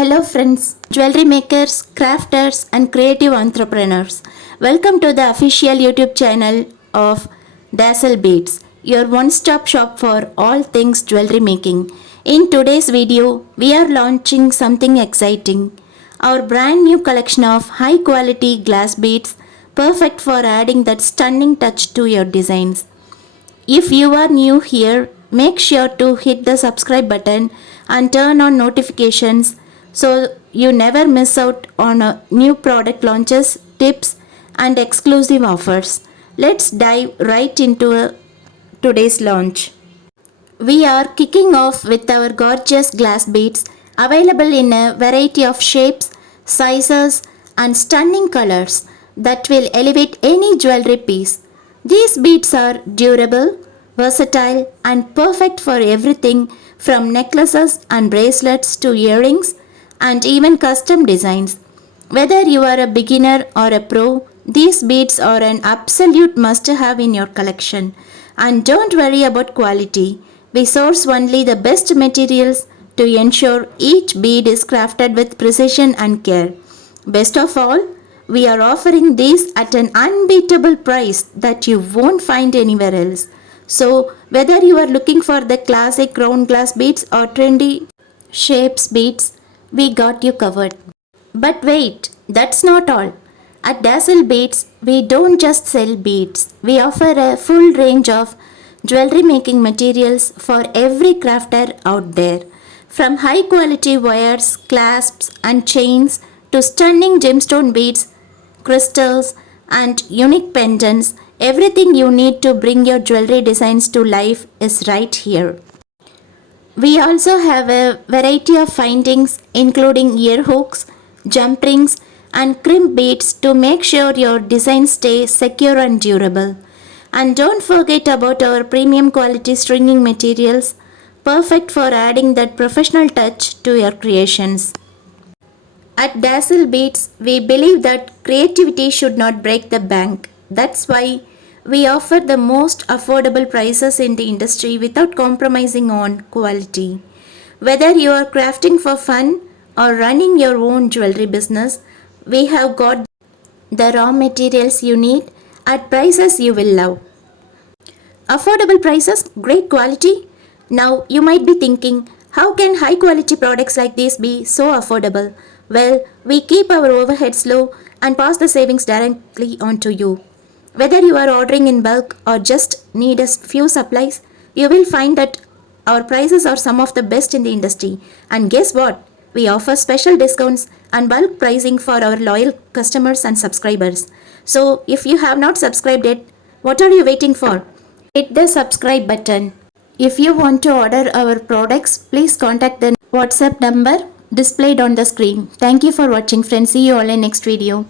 Hello friends, jewelry makers, crafters and creative entrepreneurs. Welcome to the official YouTube channel of Dazzle Beads, your one-stop shop for all things jewelry making. In today's video, we are launching something exciting. Our brand new collection of high quality glass beads, perfect for adding that stunning touch to your designs. If you are new here, make sure to hit the subscribe button and turn on notifications so you never miss out on new product launches, tips, and exclusive offers. Let's dive right into today's launch. We are kicking off with our gorgeous glass beads available in a variety of shapes, sizes, and stunning colors that will elevate any jewelry piece. These beads are durable, versatile, and perfect for everything from necklaces and bracelets to earrings and even custom designs. Whether you are a beginner or a pro, these beads are an absolute must have in your collection. And don't worry about quality. We source only the best materials to ensure each bead is crafted with precision and care. Best of all, we are offering these at an unbeatable price that you won't find anywhere else. So, whether you are looking for the classic round glass beads or trendy shapes beads, we got you covered. But wait, that's not all. At Dazzle Beads, we don't just sell beads. We offer a full range of jewelry making materials for every crafter out there. From high quality wires, clasps, and chains to stunning gemstone beads, crystals, and unique pendants, everything you need to bring your jewelry designs to life is right here. We also have a variety of findings including ear hooks, jump rings, and crimp beads to make sure your designs stay secure and durable. And don't forget about our premium quality stringing materials, perfect for adding that professional touch to your creations. At Dazzle Beads, we believe that creativity should not break the bank. That's why we offer the most affordable prices in the industry without compromising on quality. Whether you are crafting for fun or running your own jewelry business, we have got the raw materials you need at prices you will love. Affordable prices, great quality. Now you might be thinking, how can high quality products like this be so affordable? Well, we keep our overheads low and pass the savings directly on to you. Whether you are ordering in bulk or just need a few supplies, you will find that our prices are some of the best in the industry. And guess what? We offer special discounts and bulk pricing for our loyal customers and subscribers. So, if you have not subscribed yet, what are you waiting for? Hit the subscribe button. If you want to order our products, please contact the WhatsApp number displayed on the screen. Thank you for watching friends. See you all in next video.